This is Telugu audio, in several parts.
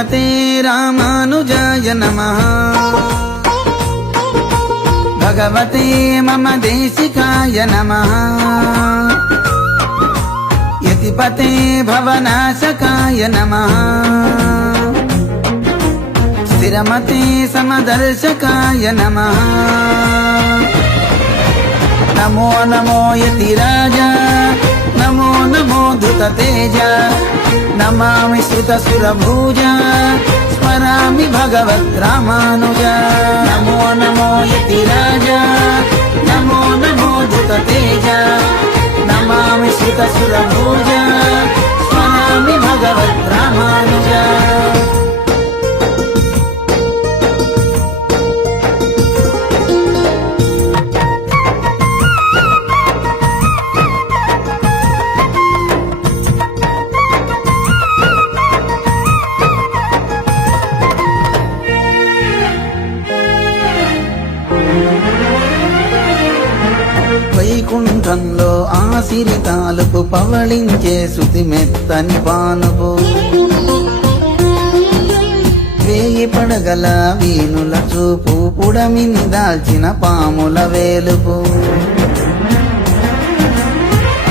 భగవతే రామానుజాయ నమః భగవతే మమ దేశికాయ నమః యతిపతే భవనాశకాయ నమః స్థిరమతే సమదర్శకాయ నమః నమో నమో యతిరాజ నమో నమో ధృతతేజ నమామి శ్రుతసురభుజ స్మరామి భగవద్రామానుజ నమో నమో యతిరాజ నమో నమో ధృతతేజ నమామి శ్రుతసురభుజ స్మరామి భగవద్రామానుజ వైకుంఠంలో ఆసిరి తాలుపు పవళించే శృతి మెత్తని పానుపు వేయి పడగల వీణుల చూపు పుడమిని దాల్చిన పాముల వేలుపు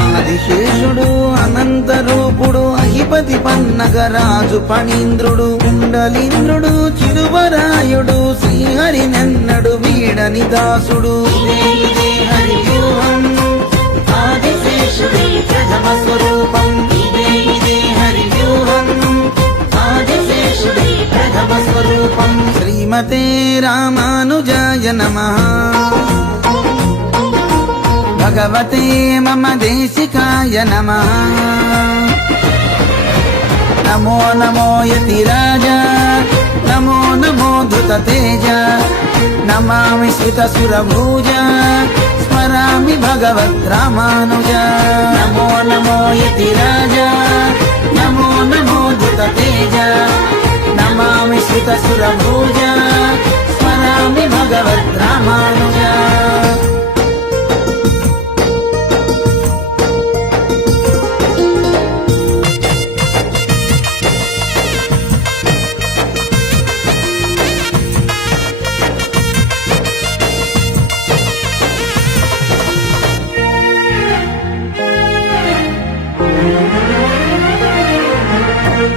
ఆదిశేషుడు అనంత రూపుడు అహిపతి పన్నగరాజు పణీంద్రుడు కుండలీంద్రుడు చిరువరాయుడు శ్రీహరి నెన్నడు వీడని దాసుడు ఆదిశేషుడి ప్రథమ స్వరూపం ఇదే హరివ్యూహం ఆదిశేషుడి ప్రథమ స్వరూపం శ్రీమతే రామానుజాయ నమః భగవతే మమ దేశికాయ నమః నమో నమో యతిరాజ నమో నమో ధృతతేజ నమామి శ్రుతసురభుజ స్మరామి భగవద్రామానుజ నమో నమో యతిరాజ నమో నమో ధృతతేజ నమామి శ్రుతసురభుజ స్మరామి భగవద్రామానుజ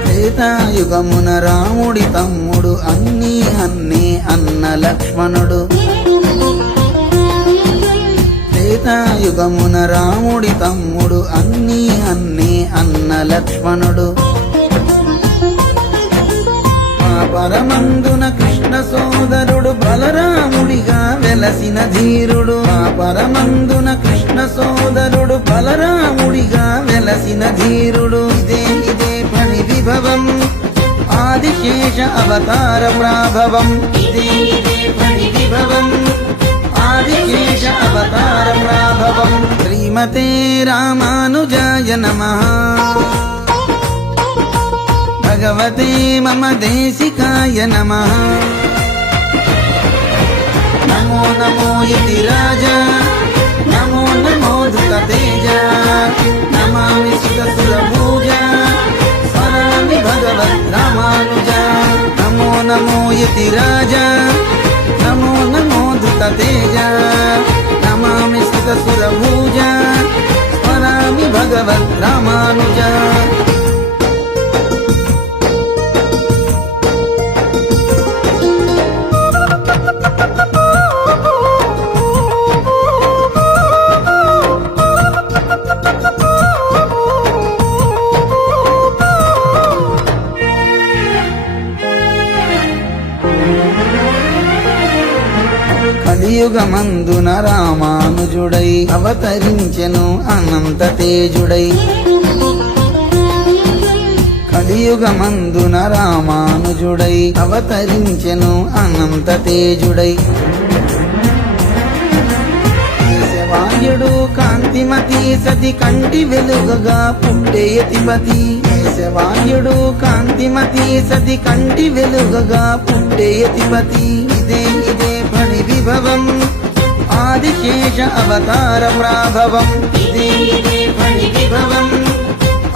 త్రేతాయుగమున రాముడి తమ్ముడు అన్నీ అన్న లక్ష్మణుడు త్రేతాయుగమున రాముడి తమ్ముడు అన్నీ అన్న లక్ష్మణుడు పరమందున కృష్ణ సోదరుడు బలరాముడిగా వెలసిన ధీరుడు పరమందున కృష్ణ సోదరుడు బలరాముడిగా వెలసిన ధీరుడు ఇదే ఫణి విభవం ఆదిశేష అవతార ప్రాభవం ఇదే ఫణి విభవం ఆదిశేష అవతార ప్రాభవం శ్రీమతే రామానుజాయ నమః భగవతే మమ దేశికాయ నమః నమో నమో యతిరాజ నమో నమో ధృతతేజ నమామి శ్రుతసురభుజ స్మరామి భగవద్రామానుజ నమో నమో యతిరాజ నమో నమో ధృతతేజ నమామి శ్రుతసురభుజ స్మరామి భగవద్రామానుజ కలియుగమందున రామానుజుడై అవతరించెను అనంత తేజుడై కలియుగమందున రామానుజుడై అవతరించెను అనంత తేజుడై కేశవాయుడు కాంతిమతి సతి కంటి వెలుగగా పుట్టే యతిపతి కేశవాయుడు కాంతిమతి సతి కంటి వెలుగగా పుట్టే యతిపతి ఇదే ఫణి విభవం ఆదిశేష అవతార ప్రాభవం ఇదే ఫణి విభవం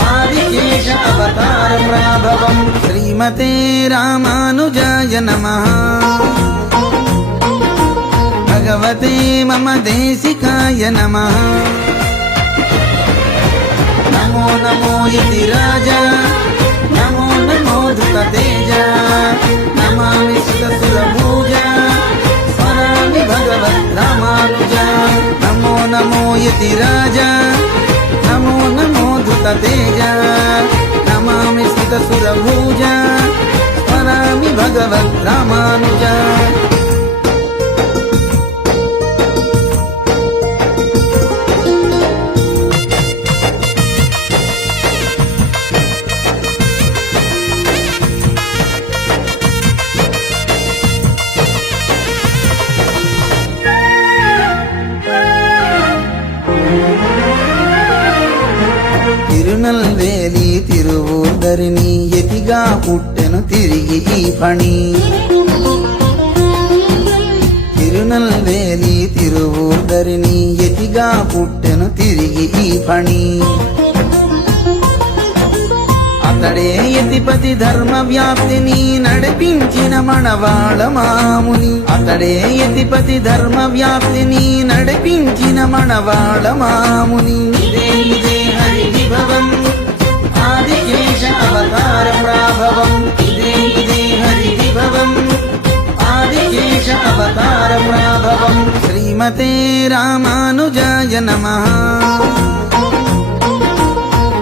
ఆదిశేష ఆదిశేష అవతార ప్రాభవం శ్రీమతే రామానుజాయ నమః భగవతే మమ దేశికాయ నమః నమో నమో యతి రాజా నమో నమో ధృతతేజ నమామి సురభూజ స్మరామి భగవద్ రామానుజ నమో నమో యతి రాజా నమో నమో ధృతతేజ నమామి సురభూజ స్మరామి భగవద్ రామానుజ తిరునల్వేలి తిరువూర్ధరిని యతిగా పుట్టెను తిరిగి ఈ ఫణి తిరునల్వేలి తిరువూర్ధరిని యతిగా పుట్టెను తిరిగి ఈ ఫణి అతడే యతిపతి ధర్మ వ్యాప్తిని నడిపించిన మనవాళ మాముని అతడే యతిపతి ధర్మ వ్యాప్తిని నడిపించిన మనవాళ మాముని ఇదే ఇదే హరి విభవం ఆదిశేష అవతార ప్రాభవం ఇదే ఇదే హరి విభవం ఆదిశేష అవతార ప్రాభవం శ్రీమతే రామానుజాయ నమః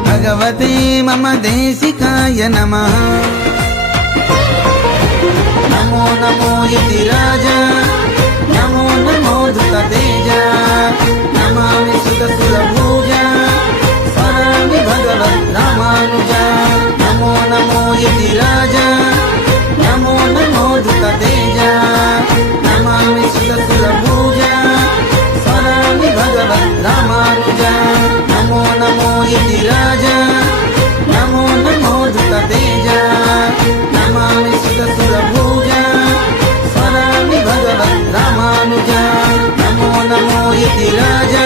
భగవతే మమ దేశికాయ నమః నమో నమో యతి రాజా నమో నమో ధృతతేజ నమామి సురభూజ స్మరామి భగవద్ రామానుజ నమో నమో యతి రాజా నమో నమో ధృతతేజ నమామి సురభూజ స్మరామి భగవద్ రామానుజ నమో నమో యతి రాజా నమో నమో ధృతతేజ నమామి సురభూజ స్మరామి భగవద్ రామానుజ నమో నమో యతి రాజా